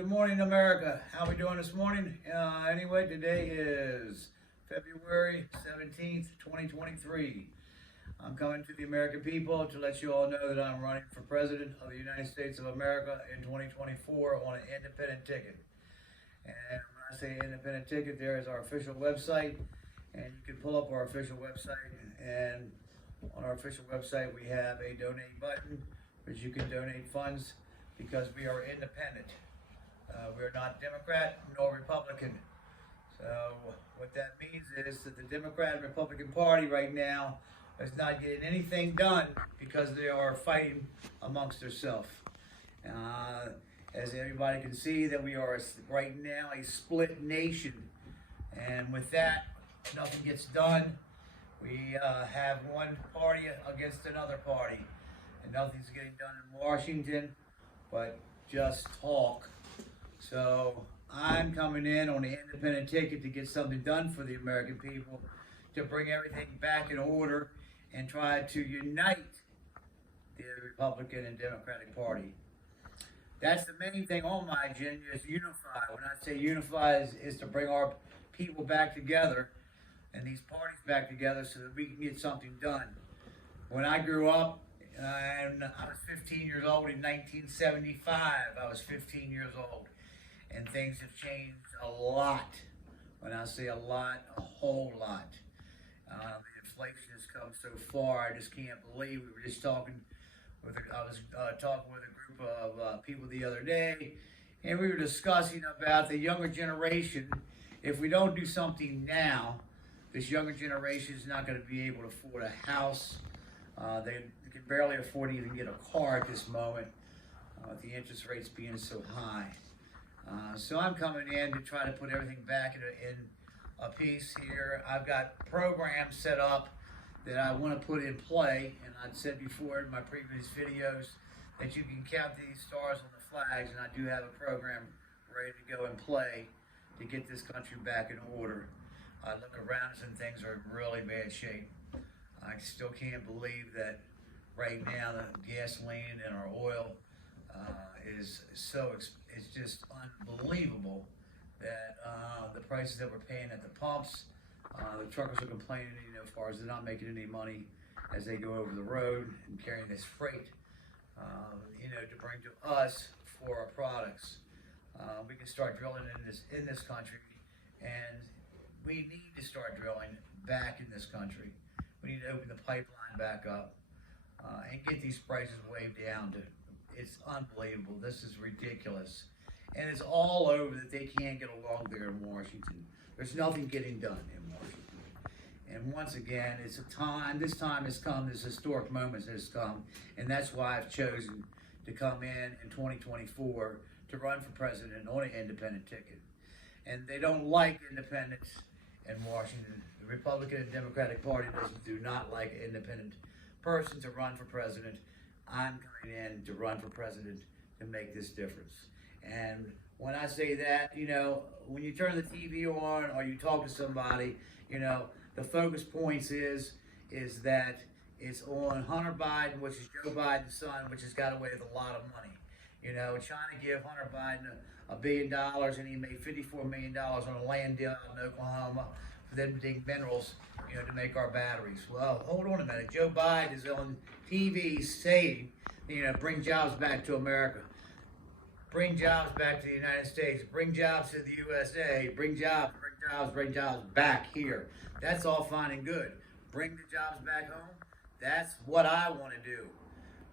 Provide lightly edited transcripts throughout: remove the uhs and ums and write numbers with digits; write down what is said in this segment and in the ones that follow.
Good morning, America. How we doing this morning? Anyway, today is February 17th, 2023. I'm coming to the American people to let you all know that I'm running for President of the United States of America in 2024 on an independent ticket. And when I say independent ticket, there is our official website, and you can pull up our official website, and on our official website we have a donate button, which you can donate funds because we are independent. We're not Democrat nor Republican. So what that means is that the Democrat and Republican Party right now is not getting anything done because they are fighting amongst themselves. As everybody can see, that we are right now a split nation, and with that, nothing gets done. We have one party against another party, and nothing's getting done in Washington but just talk. So I'm coming in on the independent ticket to get something done for the American people, to bring everything back in order and try to unite the Republican and Democratic Party. That's the main thing on my agenda, is unify. When I say unify, is to bring our people back together and these parties back together so that we can get something done. When I grew up, and I was 15 years old in 1975, I was 15 years old. And things have changed a lot. When I say a lot, a whole lot. The inflation has come so far, I just can't believe. We were just talking with, I was talking with a group of people the other day, and we were discussing about the younger generation. If we don't do something now, this younger generation is not going to be able to afford a house. They can barely afford to even get a car at this moment, with the interest rates being so high. So I'm coming in to try to put everything back in a piece here. I've got programs set up that I want to put in play, and I'd said before in my previous videos that you can count these stars on the flags, and I do have a program ready to go and play to get this country back in order. I look around us and things are in really bad shape. I still can't believe that right now the gasoline and our oil is it's just unbelievable that the prices that we're paying at the pumps. The truckers are complaining, as far as they're not making any money as they go over the road and carrying this freight, to bring to us for our products. We can start drilling in this country, and we need to start drilling back in this country. We need to open the pipeline back up and get these prices way down. It's unbelievable. This is ridiculous. And it's all over that they can't get along there in Washington. There's nothing getting done in Washington. And once again, it's a time, this time has come, this historic moment has come, and that's why I've chosen to come in 2024 to run for president on an independent ticket. And they don't like independents in Washington. The Republican and Democratic Party do not like an independent person to run for president. I'm coming in to run for president to make this difference. And when I say that, when you turn the TV on or you talk to somebody, the focus points is that it's on Hunter Biden, which is Joe Biden's son, which has got away with a lot of money. Trying to give Hunter Biden $1 billion, and he made $54 million on a land deal in Oklahoma for them to dig minerals, to make our batteries. Well, hold on a minute. Joe Biden is on TV saying, bring jobs back to America. Bring jobs back to the United States. Bring jobs to the USA. Bring jobs back here. That's all fine and good. Bring the jobs back home. That's what I want to do.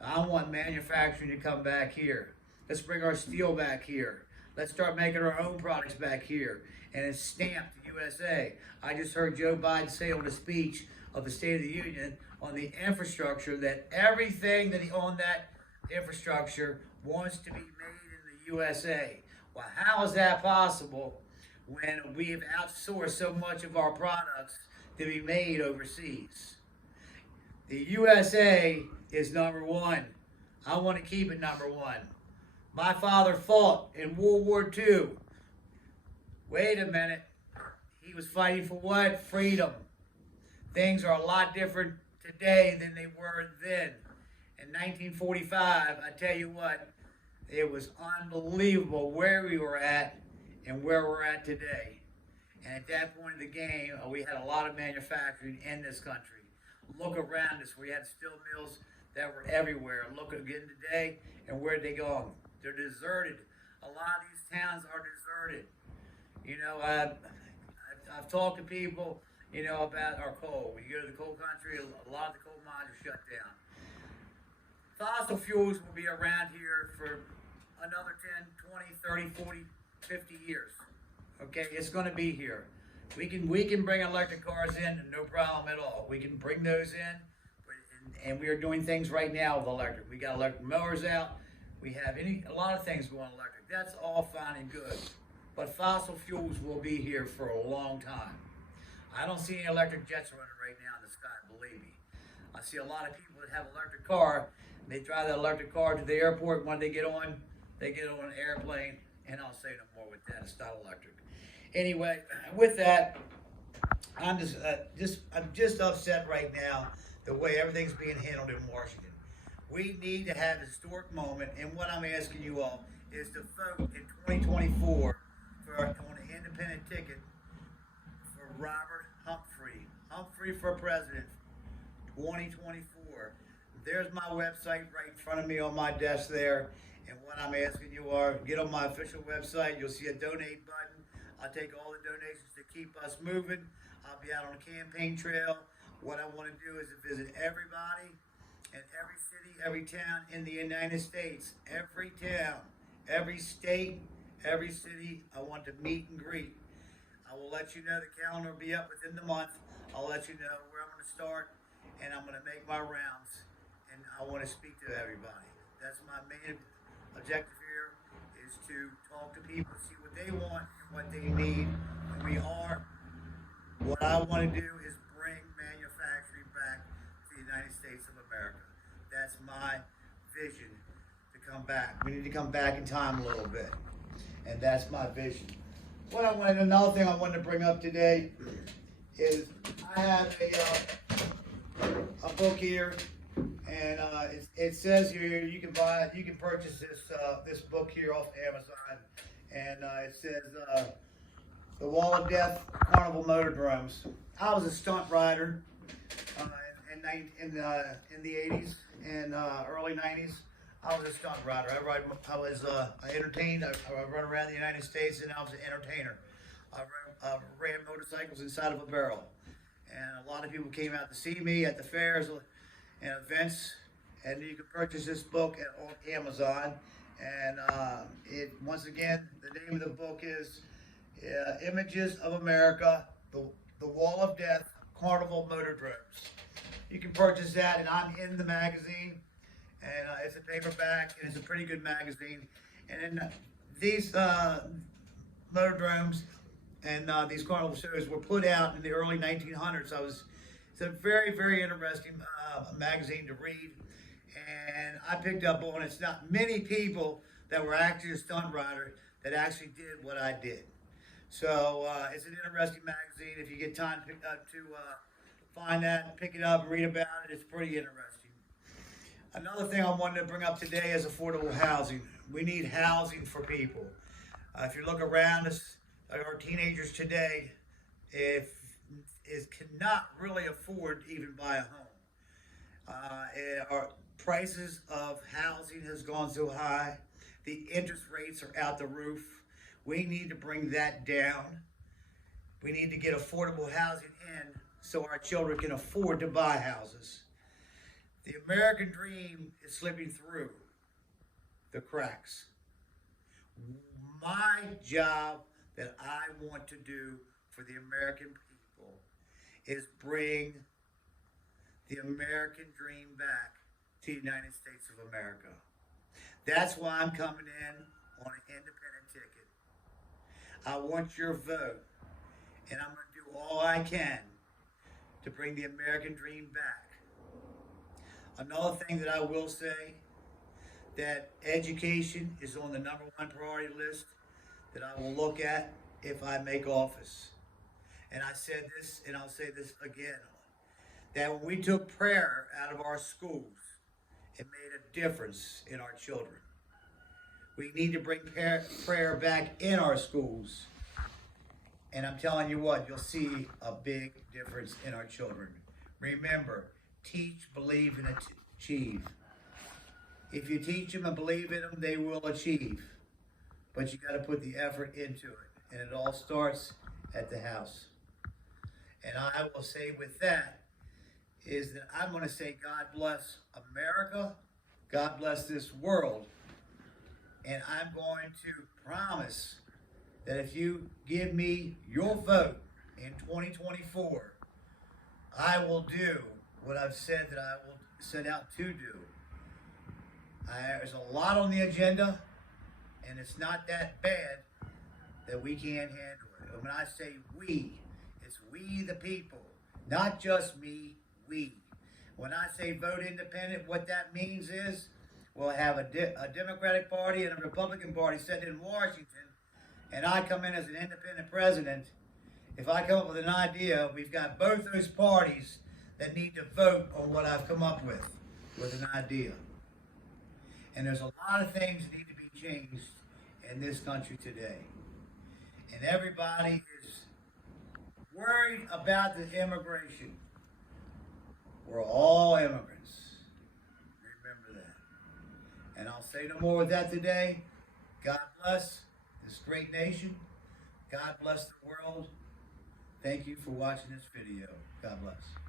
I want manufacturing to come back here. Let's bring our steel back here. Let's start making our own products back here. And it's stamped USA. I just heard Joe Biden say on the speech of the State of the Union on the infrastructure that everything on that infrastructure wants to be made in the USA. Well, how is that possible when we have outsourced so much of our products to be made overseas? The USA is number one. I want to keep it number one. My father fought in World War II. Wait a minute. He was fighting for what? Freedom. Things are a lot different today than they were then. In 1945, I tell you what, it was unbelievable where we were at and where we're at today. And at that point in the game, we had a lot of manufacturing in this country. Look around us. We had steel mills that were everywhere. Look again today, and where'd they go? They're deserted. A lot of these towns are deserted. You know, I've talked to people, you know, about our coal. You go to the coal country, a lot of the coal mines are shut down. Fossil fuels will be around here for another 10, 20, 30, 40, 50 years. Okay, it's going to be here. We can bring electric cars in, no problem at all. We can bring those in, and we are doing things right now with electric. We got electric mowers out. We have a lot of things going electric. That's all fine and good, but fossil fuels will be here for a long time. I don't see any electric jets running right now in the sky, believe me. I see a lot of people that have electric car. They drive that electric car to the airport. When they get on an airplane, and I'll say no more with that. It's not electric. Anyway, with that, I'm just upset right now the way everything's being handled in Washington. We need to have a historic moment, and what I'm asking you all is to vote in 2024 on an independent ticket for Robert Humphrey. Humphrey for president, 2024. There's my website right in front of me on my desk there. And what I'm asking you are, get on my official website. You'll see a donate button. I'll take all the donations to keep us moving. I'll be out on a campaign trail. What I want to do is to visit everybody in every city, every town in the United States. Every town, every state, every city, I want to meet and greet. I will let you know the calendar will be up within the month. I'll let you know where I'm going to start, and I'm going to make my rounds, and I want to speak to everybody. That's my main objective here, is to talk to people, see what they want and what they need. And we are. What I want to do is bring manufacturing back to the United States of America. That's my vision, to come back. We need to come back in time a little bit, and that's my vision. Another thing I wanted to bring up today is I have a book here, and it says here you can purchase this book here off Amazon, and it says The Wall of Death, Carnival Motordromes. I was a stunt rider in the 80s and early 90s. I was a stunt rider. I entertained. I run around the United States, and I was an entertainer. I ran motorcycles inside of a barrel, and a lot of people came out to see me at the fairs and events. And you can purchase this book on Amazon. And once again, the name of the book is Images of America: The Wall of Death, Carnival Motordromes. You can purchase that, and I'm in the magazine. And it's a paperback, and it's a pretty good magazine. And then these motordromes and these carnival shows were put out in the early 1900s. It's a very, very interesting magazine to read. And I picked up on it. It's not many people that were actually a stunt rider that actually did what I did. So it's an interesting magazine. If you get time to find that and pick it up and read about it, it's pretty interesting. Another thing I wanted to bring up today is affordable housing. We need housing for people. If you look around us, our teenagers today, cannot really afford to even buy a home. Our prices of housing has gone so high. The interest rates are out the roof. We need to bring that down. We need to get affordable housing in so our children can afford to buy houses. The American dream is slipping through the cracks. My job that I want to do for the American people is bring the American dream back to the United States of America. That's why I'm coming in on an independent ticket. I want your vote, and I'm going to do all I can to bring the American dream back. Another thing that I will say, that education is on the #1 priority list that I will look at if I make office. And I said this, and I'll say this again, that when we took prayer out of our schools, it made a difference in our children. We need to bring prayer back in our schools. And I'm telling you what, you'll see a big difference in our children. Remember, teach, believe, and achieve. If you teach them and believe in them, they will achieve. But you got to put the effort into it. And it all starts at the house. And I will say with that, is that I'm going to say God bless America, God bless this world, and I'm going to promise that if you give me your vote in 2024, I will do what I've said that I will set out to do. There's a lot on the agenda, and it's not that bad that we can't handle it. And when I say we, it's we the people, not just me, we. When I say vote independent, what that means is we'll have a Democratic Party and a Republican Party sitting in Washington, and I come in as an independent president. If I come up with an idea, we've got both those parties that need to vote on what I've come up with an idea. And there's a lot of things that need to be changed in this country today. And everybody is worried about the immigration. We're all immigrants. Remember that. And I'll say no more with that today. God bless this great nation. God bless the world. Thank you for watching this video. God bless.